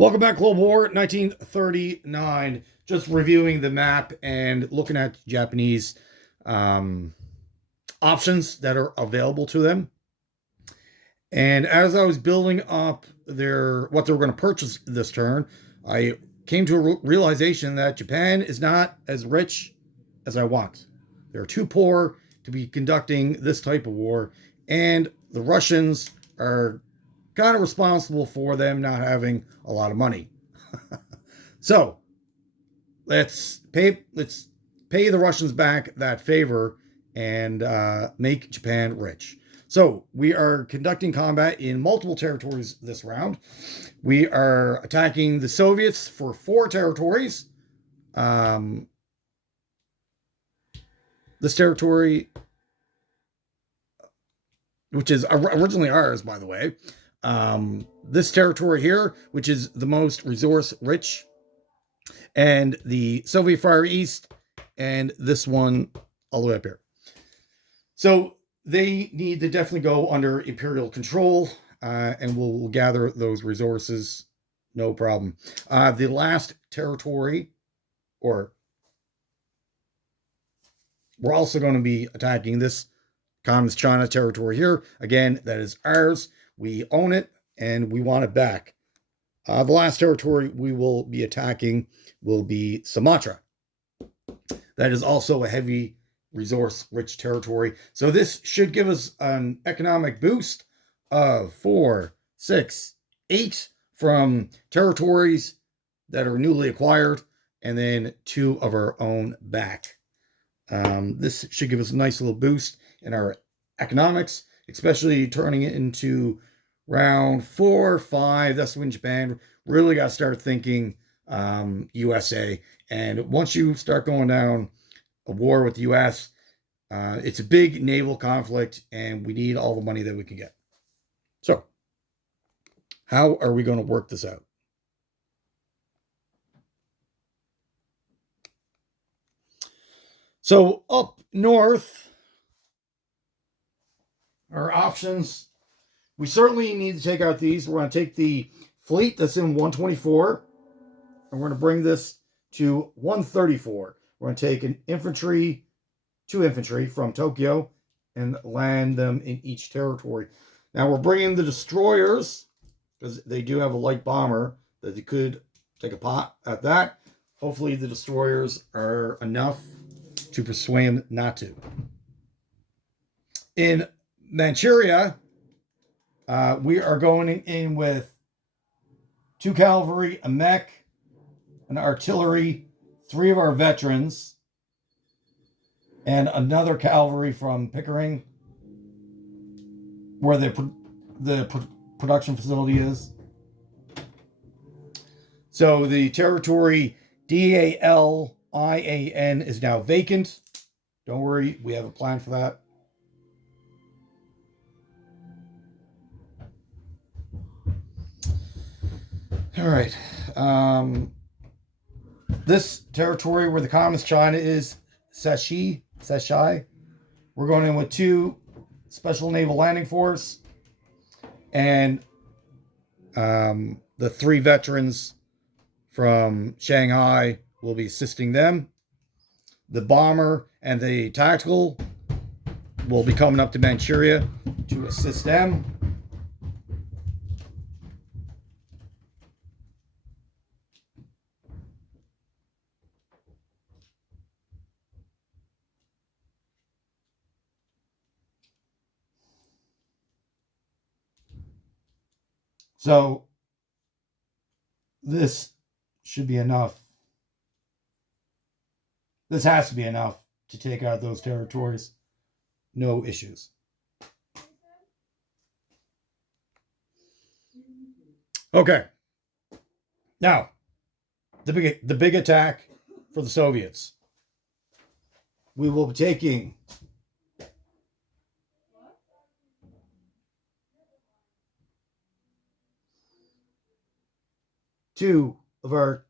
Welcome back, Cold War 1939. Just reviewing the map and looking at Japanese options that are available to them. And as I was building up what they were going to purchase this turn, I came to a realization that Japan is not as rich as I want. They're too poor to be conducting this type of war, and the Russians are kind of responsible for them not having a lot of money. So let's pay the Russians back that favor and make Japan rich. So we are conducting combat in multiple territories this round. We are attacking the Soviets for 4 territories. This territory, which is originally ours, by the way. This territory here, which is the most resource rich, and the Soviet Far East, and this one all the way up here. So they need to definitely go under imperial control, and we'll gather those resources, no problem. The last territory, or we're also going to be attacking this Communist China territory here. Again, that is ours. We own it, and we want it back. The last territory we will be attacking will be Sumatra. That is also a heavy resource-rich territory. So this should give us an economic boost of 4, 6, 8 from territories that are newly acquired, and then 2 of our own back. This should give us a nice little boost in our economics, especially turning it into round 4, 5. That's when Japan really got to start thinking USA. And once you start going down a war with the US, it's a big naval conflict, and we need all the money that we can get. So, how are we going to work this out? So, up north, our options, we certainly need to take out these. We're going to take the fleet that's in 124, and we're going to bring this to 134. We're going to take 2 infantry from Tokyo and land them in each territory. Now we're bringing the destroyers, because they do have a light bomber that they could take a pot at that. Hopefully the destroyers are enough to persuade them not to. In Manchuria, we are going in with 2 cavalry, a mech, an artillery, 3 of our veterans, and another cavalry from Pickering, where the production facility is. So the territory DALIAN is now vacant. Don't worry, we have a plan for that. All right. This territory where the Communist China is, Sechai. We're going in with 2 Special Naval Landing Force and the 3 veterans from Shanghai will be assisting them. The bomber and the tactical will be coming up to Manchuria to assist them. So this should be enough. This has to be enough to take out those territories. No issues. Okay. Now, the big attack for the Soviets. We will be taking 2 of our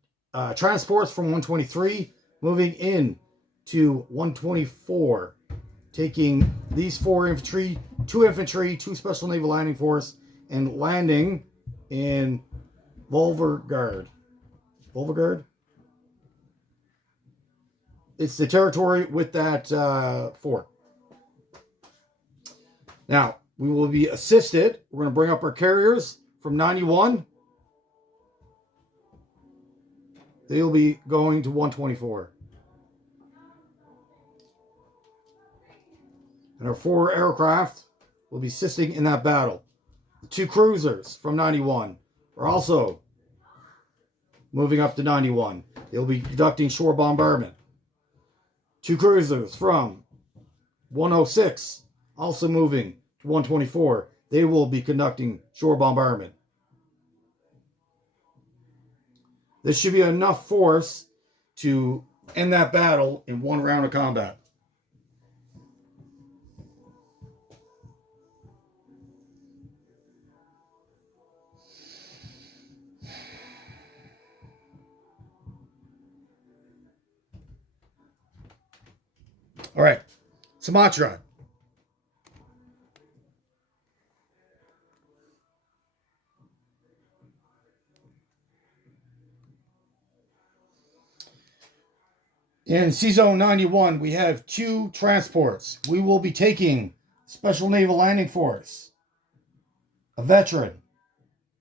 transports from 123, moving in to 124, taking these 4 infantry, 2 infantry, 2 Special Naval Landing Force, and landing in Volgograd. Volgograd? It's the territory with that fort. Now, we will be assisted. We're going to bring up our carriers from 91. They'll be going to 124. And our 4 aircraft will be assisting in that battle. The 2 cruisers from 91 are also moving up to 91. They'll be conducting shore bombardment. 2 cruisers from 106 also moving to 124. They will be conducting shore bombardment. This should be enough force to end that battle in 1 round of combat. All right, Sumatra. In C-Zone 91, we have 2 transports. We will be taking Special Naval Landing Force, a veteran,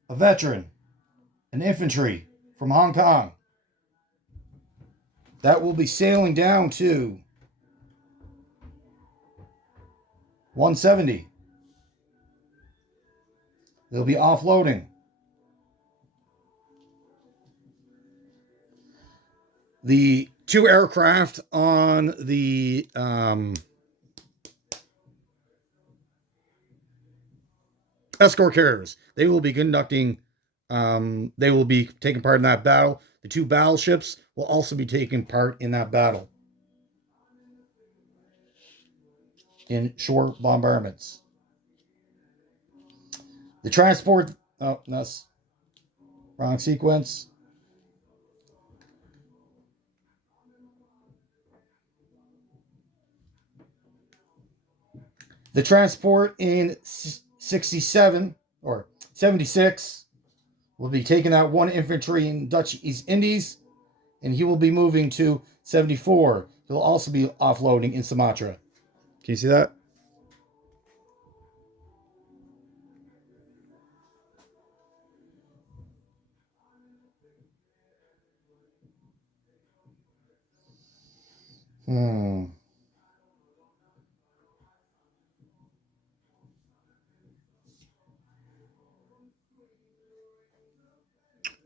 an infantry from Hong Kong. That will be sailing down to 170. They'll be offloading. The 2 aircraft on the escort carriers, they will be conducting, they will be taking part in that battle. The 2 battleships will also be taking part in that battle in shore bombardments. The transport, oh, that's wrong sequence. The transport in 67 or 76 will be taking that 1 infantry in Dutch East Indies, and he will be moving to 74. He'll also be offloading in Sumatra. Can you see that?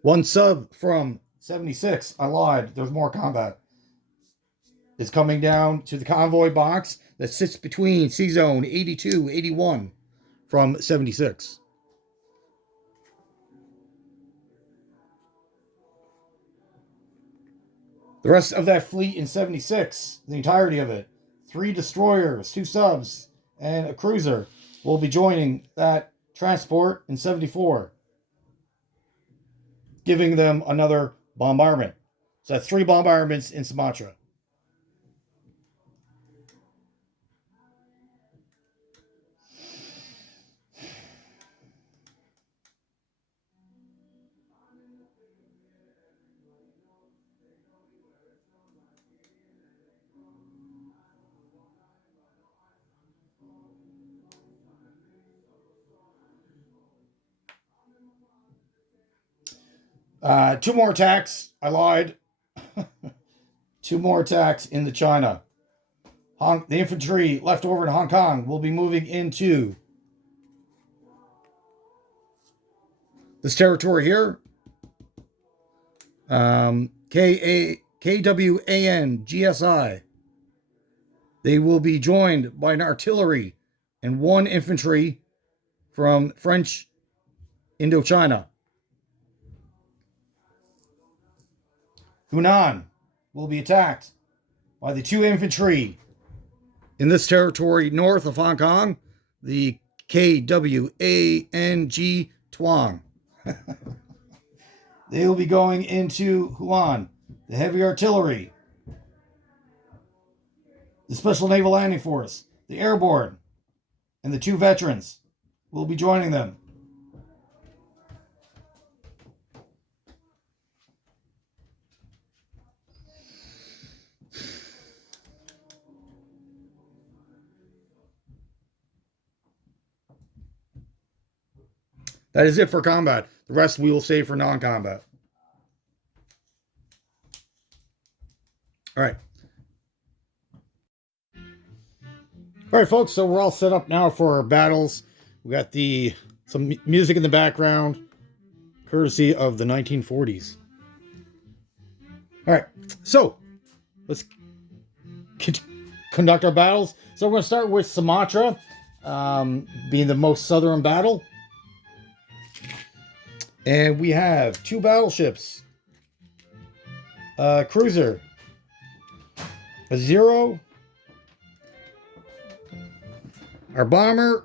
One sub from 76. I lied. There's more combat. It's coming down to the convoy box that sits between C-Zone 82, 81 from 76. The rest of that fleet in 76, the entirety of it, 3 destroyers, 2 subs, and a cruiser will be joining that transport in 74, giving them another bombardment. So that's 3 bombardments in Sumatra. Two more attacks. I lied. 2 more attacks in the China. The infantry left over in Hong Kong will be moving into this territory here. KWAN GSI. They will be joined by an artillery and 1 infantry from French Indochina. Hunan will be attacked by the 2 infantry in this territory north of Hong Kong, the KWANG Tuang. They will be going into Hunan. The heavy artillery, the Special Naval Landing Force, the airborne, and the 2 veterans will be joining them. That is it for combat. The rest we will save for non-combat. All right. All right, folks. So we're all set up now for our battles. We got some music in the background, courtesy of the 1940s. All right. So let's conduct our battles. So we're going to start with Sumatra, being the most southern battle. And we have 2 battleships. Cruiser. A 0. Our bomber.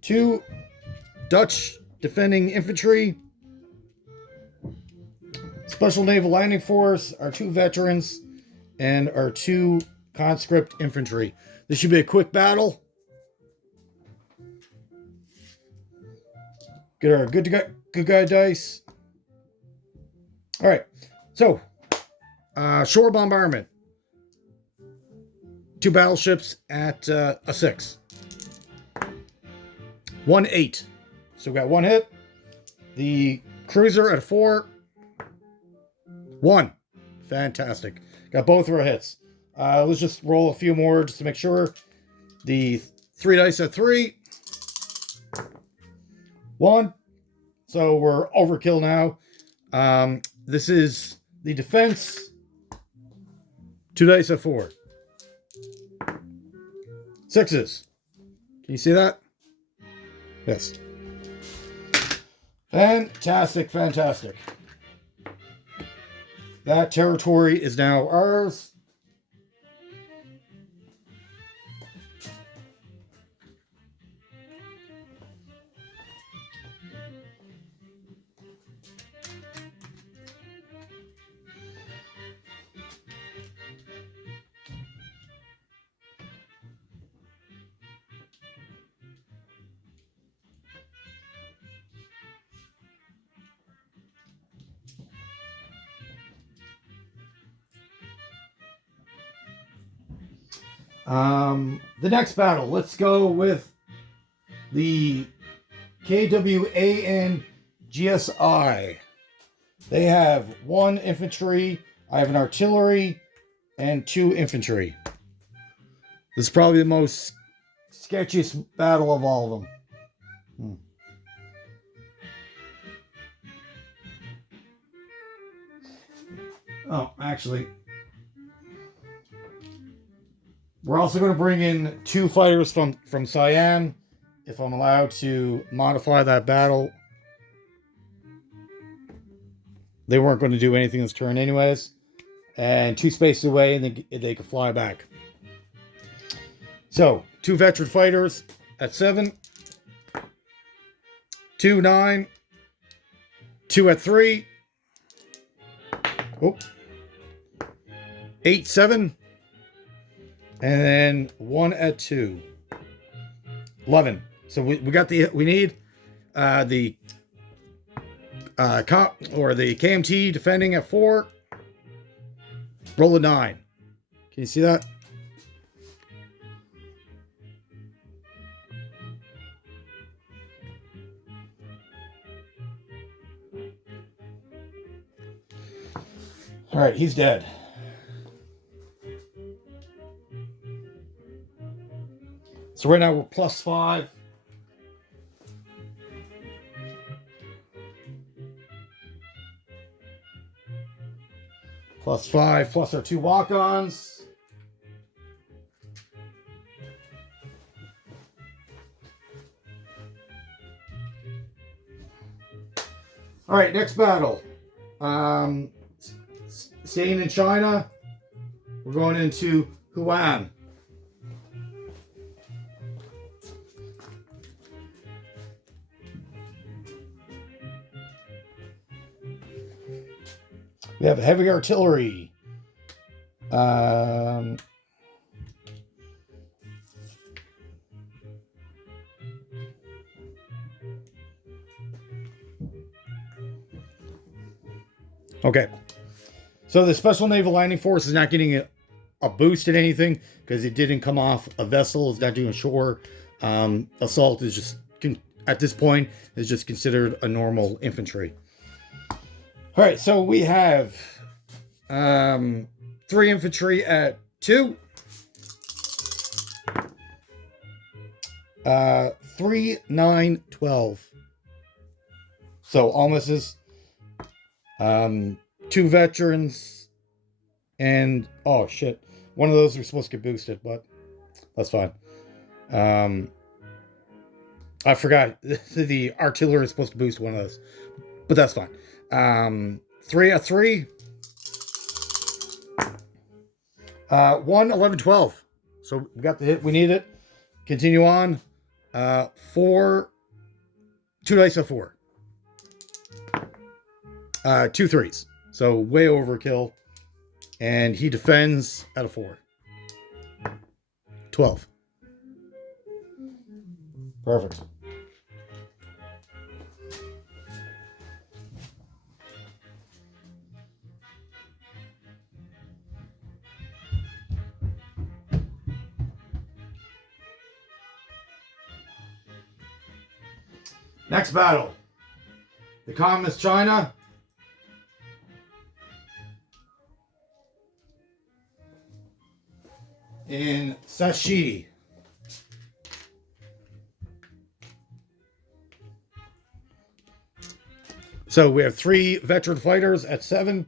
2 Dutch defending infantry. Special Naval Landing Force. Our 2 veterans. And our 2 conscript infantry. This should be a quick battle. Get our good guy dice. All right. So, shore bombardment. 2 battleships at a 6. 1 8. So we got 1 hit. The cruiser at a 4. 1. Fantastic. Got both of our hits. Let's just roll a few more just to make sure. The 3 dice at 3. 1. So we're overkill now. This is the defense. 2 dice at 4. 6s. Can you see that? Yes. Fantastic, fantastic. That territory is now ours. The next battle, let's go with the KWAN GSI. They have 1 infantry. I have an artillery and 2 infantry. This is probably the most sketchiest battle of all of them. Oh, actually, we're also going to bring in 2 fighters from Siam, if I'm allowed to modify that battle. They weren't going to do anything this turn anyways. And 2 spaces away, and they could fly back. So, 2 veteran fighters at 7. 2 9. 2 at 3. Oh. 8 7. And then 1 at 2. 11. So we got we need the KMT defending at 4. Roll a 9. Can you see that? All right, he's dead. So right now we're +5. +5 plus our 2 walk-ons. All right, next battle. Staying in China, we're going into Huan. We have heavy artillery. Okay. So the Special Naval Landing Force is not getting a boost at anything because it didn't come off a vessel. It's not doing shore. Assault is just at this point is just considered a normal infantry. All right, so we have 3 infantry at 2. 3, 9, 12. So all misses. 2 veterans. And, oh shit. One of those are supposed to get boosted, but that's fine. I forgot. The artillery is supposed to boost one of those. But that's fine. 3 at 3. 1, 11, 12. So we got the hit. We need it. Continue on. 4. 2 dice at 4. 2 3s. So way overkill. And he defends at a 4. 12. Perfect. Next battle. The Communist China. In Sashidi. So we have 3 veteran fighters at 7.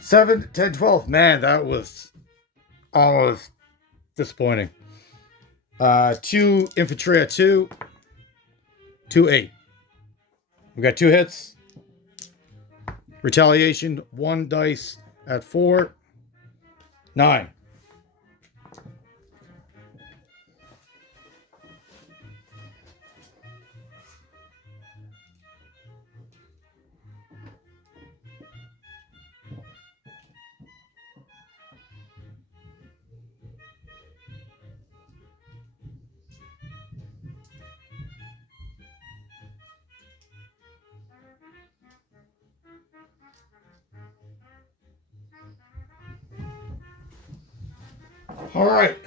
7, 10, 12. Man, that was almost disappointing. 2 infantry at 2. 2, 8. We got 2 hits. Retaliation, 1 dice at 4. 9. All right.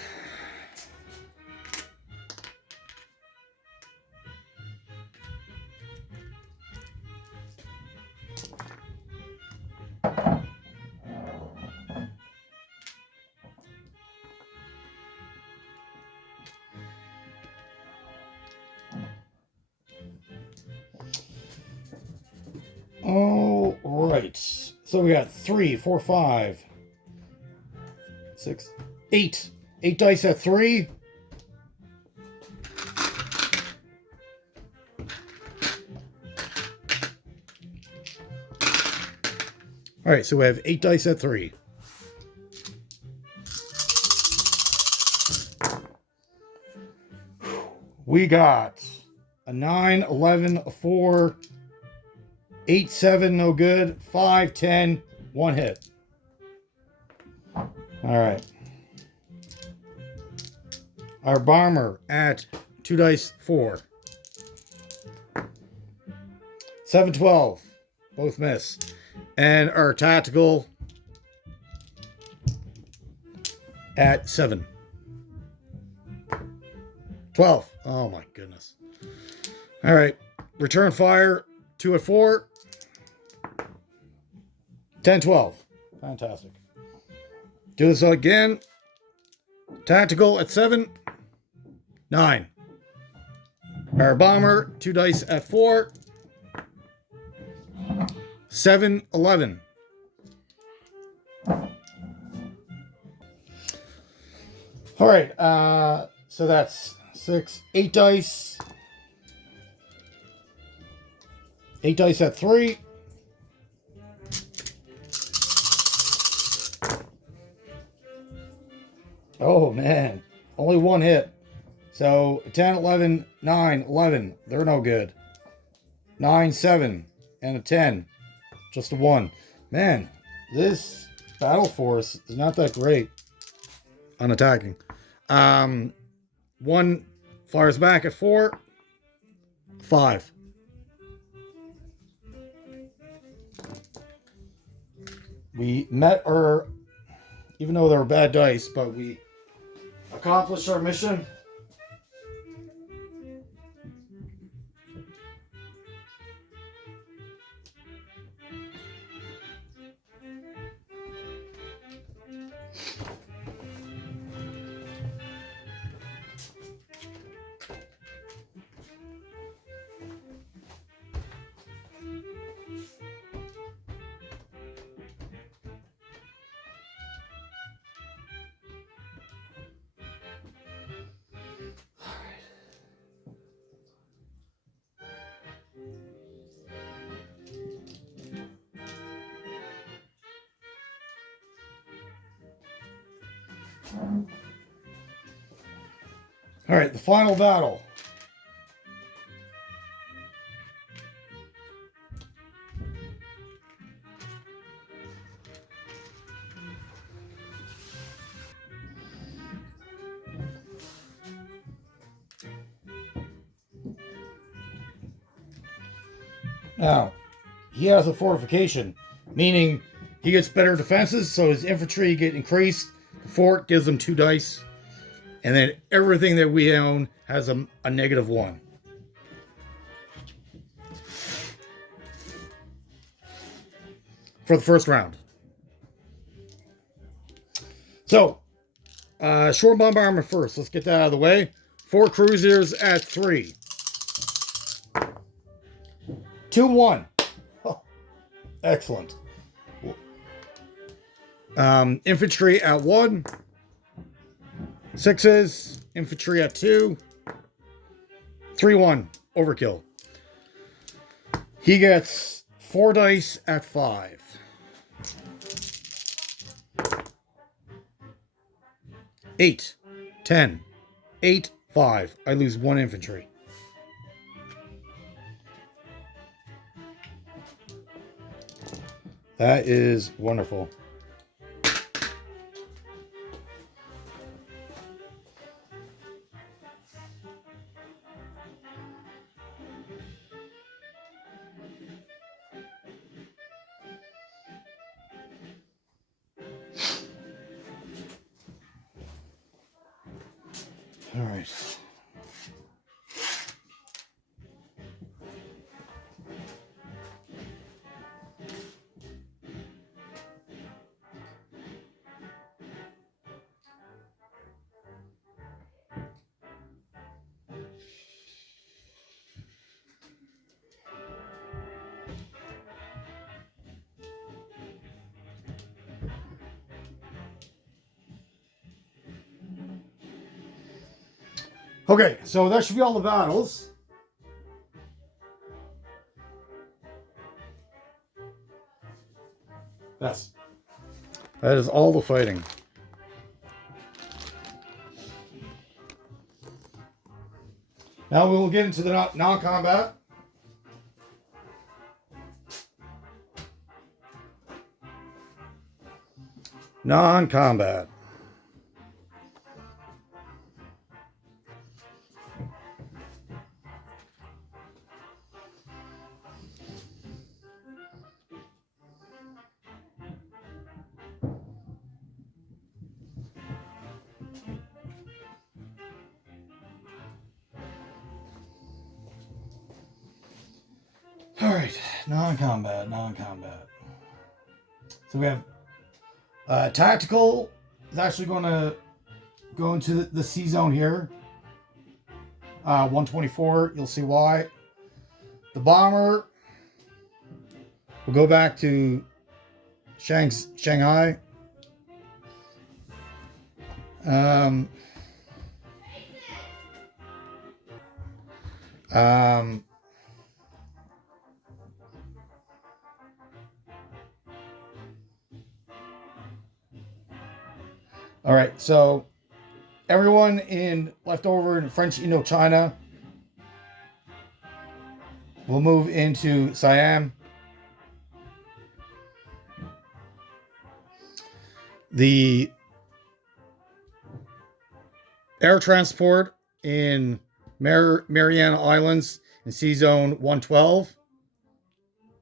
All right. So we got 3, 4, 5, 6, 8. 8 dice at 3. All right, so we have 8 dice at 3. We got a 9, 11, a 4, 8, 7, no good, 5, 10, 1 hit. All right. Our bomber at 2 dice, 4. 7, 12, both miss. And our tactical at 7. 12. Oh my goodness. All right. Return fire, 2 at 4. 10, 12. Fantastic. Do this again. Tactical at 7. 9. Our bomber, 2 dice at 4. 7, 11. All right. So that's 6, 8 dice. 8 dice at 3. Oh, man. Only 1 hit. So 10, 11, 9, 11. They're no good. 9, 7, and a 10. Just a 1. Man, this battle force is not that great on attacking. 1 fires back at 4. 5. We met our, even though they were bad dice, but we accomplish our mission. All right, the final battle. Now, he has a fortification, meaning he gets better defenses, so his infantry get increased. The fort gives him 2 dice, and then everything that we own has a -1. For the first round. So, shore bombardment first. Let's get that out of the way. 4 cruisers at 3. 2-1. Oh, excellent. Infantry at 1. 6s. Infantry at 2. 3-1. Overkill. He gets 4 dice at 5. 8. 10. 8. 5. I lose 1 infantry. That is wonderful. All right. Okay, so that should be all the battles. Yes. That is all the fighting. Now we will get into the non-combat. Non-combat. All right, non-combat. So we have tactical is actually going to go into the C zone here. 124, you'll see why. The bomber will go back to Shanghai. Um, all right, so everyone left over in French Indochina will move into Siam. The air transport in Mariana Islands in C Zone 112.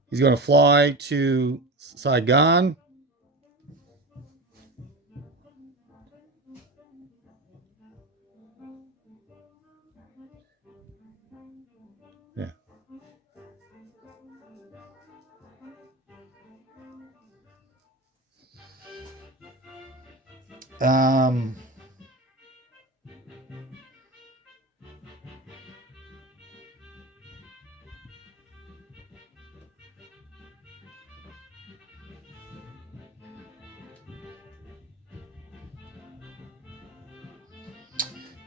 He's going to fly to Saigon. Um,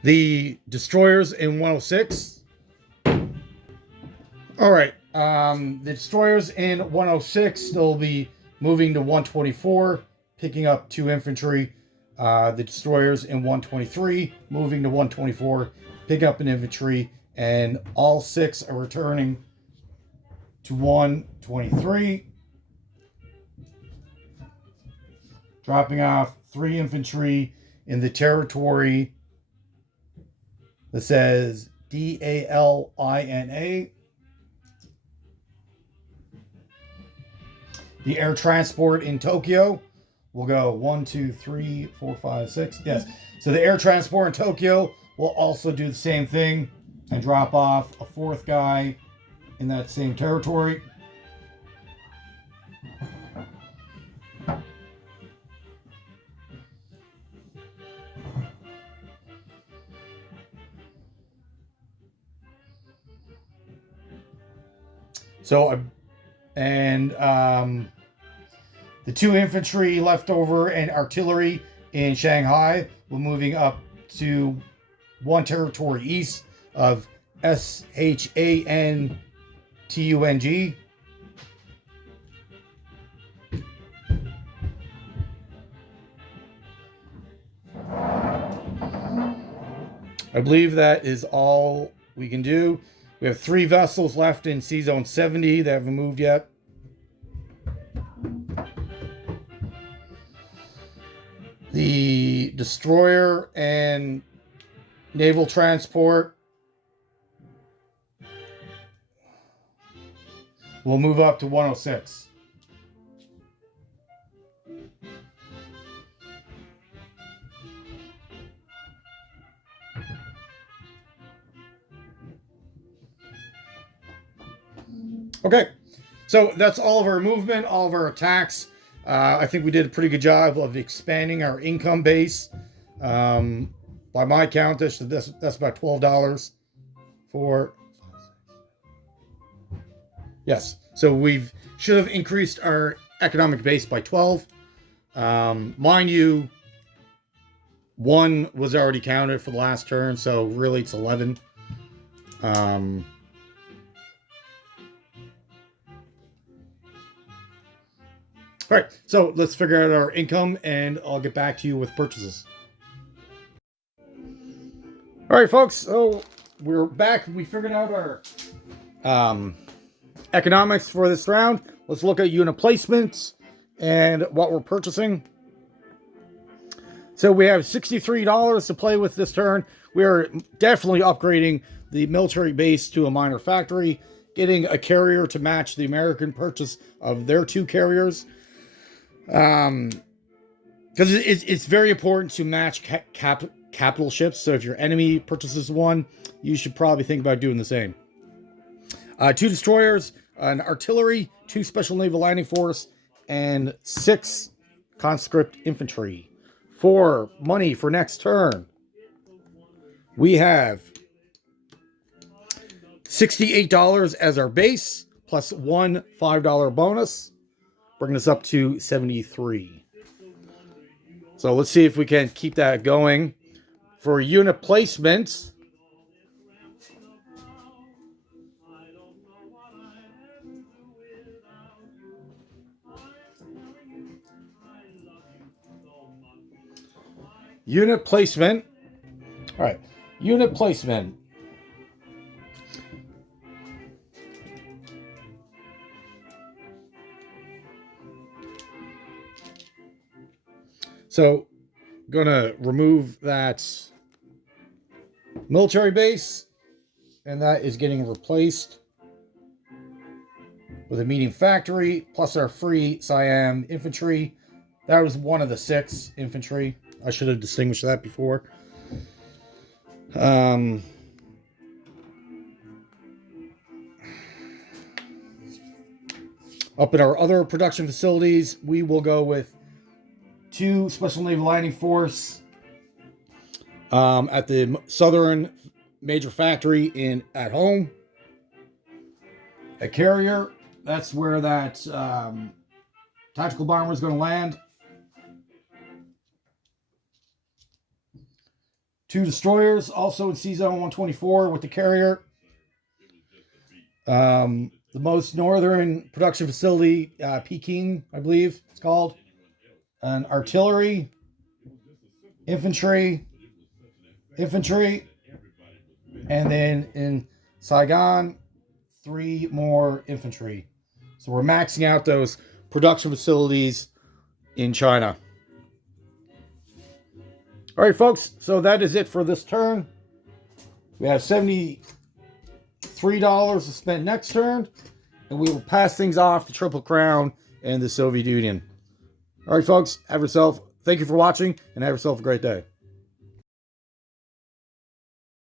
the destroyers in 106. All right. The destroyers in 106 will be moving to 124, picking up 2 infantry. The destroyers in 123 moving to 124, pick up an infantry, and all 6 are returning to 123, dropping off 3 infantry in the territory that says Dalina. The air transport in Tokyo will go 1, 2, 3, 4, 5, 6. Yes. So the air transport in Tokyo will also do the same thing and drop off a 4th guy in that same territory. So, and the 2 infantry left over and artillery in Shanghai will moving up to 1 territory east of Shantung. I believe that is all we can do. We have 3 vessels left in Sea Zone 70 that haven't moved yet. The destroyer and naval transport will move up to 106. Okay, so that's all of our movement, all of our attacks. I think we did a pretty good job of expanding our income base. By my count, that's about $12 for. Yes, so we should have increased our economic base by 12. Mind you, 1 was already counted for the last turn, so really it's 11. All right, so let's figure out our income and I'll get back to you with purchases. All right, folks, so we're back. We figured out our economics for this round. Let's look at unit placements and what we're purchasing. So we have $63 to play with this turn. We are definitely upgrading the military base to a minor factory, getting a carrier to match the American purchase of their 2 carriers. Because it's very important to match capital ships. So if your enemy purchases 1, you should probably think about doing the same. 2 destroyers, an artillery, 2 special naval landing force, and 6 conscript infantry. For money for next turn, we have $68 as our base, plus 1 $5 bonus, bringing us up to 73. So let's see if we can keep that going. For unit placements, unit placement. All right, unit placement. So, gonna remove that military base, and that is getting replaced with a medium factory plus our free Siam infantry. That was one of the 6 infantry. I should have distinguished that before. Up in our other production facilities, we will go with 2 Special Naval Landing Force at the Southern Major Factory at home. A carrier, that's where that tactical bomber is going to land. 2 destroyers, also in Sea Zone 124 with the carrier. The most northern production facility, Peking, I believe it's called. An artillery, infantry, and then in Saigon, 3 more infantry. So we're maxing out those production facilities in China. All right, folks, so that is it for this turn. We have $73 to spend next turn, and we will pass things off to Triple Crown and the Soviet Union. All right, folks, thank you for watching, and have yourself a great day.